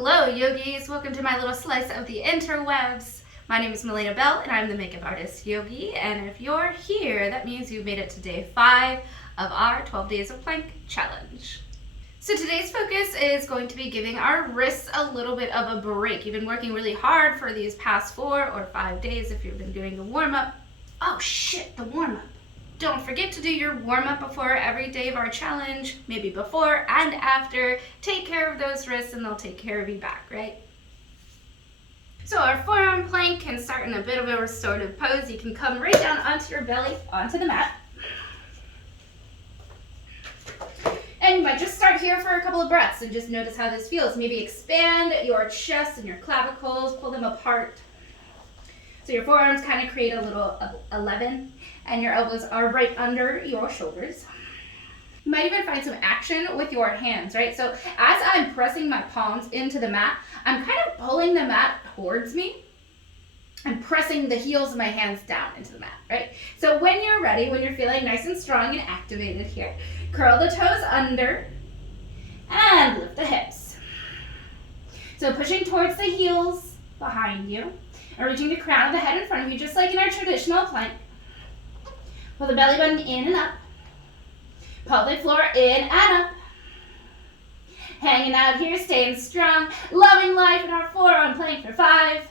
Hello yogis, welcome to my little slice of the interwebs. My name is Melina Bell and I'm the makeup artist yogi, and if you're here that means you've made it to day 5 of our 12 days of plank challenge. So today's focus is going to be giving our wrists a little bit of a break. You've been working really hard for these past 4 or 5 days if you've been doing the warm-up. Oh shit, the warm-up. Don't forget to do your warm-up before every day of our challenge, maybe before and after. Take care of those wrists and they'll take care of you back, right? So our forearm plank can start in a bit of a restorative pose. You can come right down onto your belly, onto the mat. And you might just start here for a couple of breaths and just notice how this feels. Maybe expand your chest and your clavicles, pull them apart. So your forearms kind of create a little 11 and your elbows are right under your shoulders. You might even find some action with your hands, right? So as I'm pressing my palms into the mat, I'm kind of pulling the mat towards me and pressing the heels of my hands down into the mat, right? So when you're ready, when you're feeling nice and strong and activated here, curl the toes under and lift the hips. So pushing towards the heels behind you and reaching the crown of the head in front of you, just like in our traditional plank. Pull the belly button in and up. Pelvic floor in and up. Hanging out here, staying strong, loving life in our forearm plank for 5,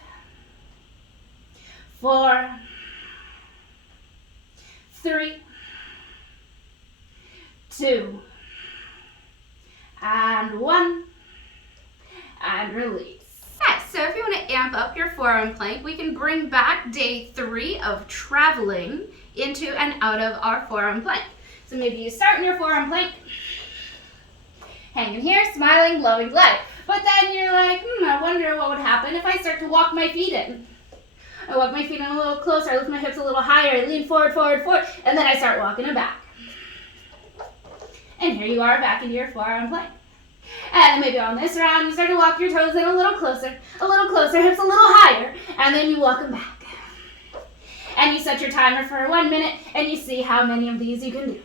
4, 3, 2, and 1, and release. So if you want to amp up your forearm plank, we can bring back day 3 of traveling into and out of our forearm plank. So maybe you start in your forearm plank, hanging here, smiling, loving life. But then you're like, I wonder what would happen if I start to walk my feet in. I walk my feet in a little closer, I lift my hips a little higher, I lean forward, forward, forward, and then I start walking them back. And here you are back into your forearm plank. And maybe on this round, you start to walk your toes in a little closer, hips a little higher, and then you walk them back. And you set your timer for 1 minute, and you see how many of these you can do.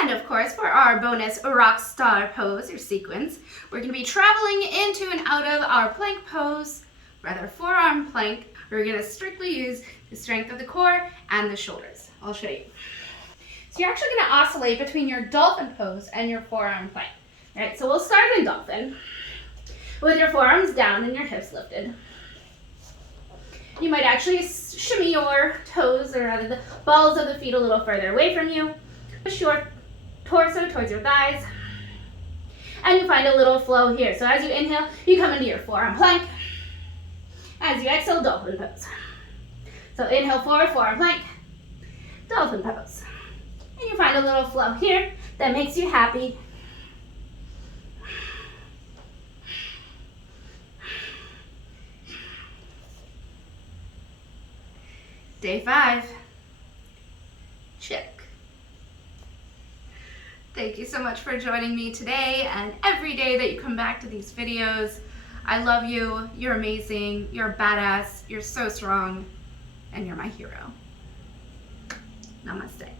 And of course, for our bonus rock star pose or sequence, we're going to be traveling into and out of our plank pose, rather forearm plank. We're going to strictly use the strength of the core and the shoulders. I'll show you. So you're actually going to oscillate between your dolphin pose and your forearm plank. All right, so we'll start in dolphin with your forearms down and your hips lifted. You might actually shimmy your toes, or rather the balls of the feet, a little further away from you. Push your torso towards your thighs. And you find a little flow here. So as you inhale, you come into your forearm plank. As you exhale, dolphin pose. So inhale forward, forearm plank, dolphin pose. And you find a little flow here that makes you happy. Day 5. Check. Thank you so much for joining me today and every day that you come back to these videos. I love you, you're amazing, you're a badass, you're so strong, and you're my hero. Namaste.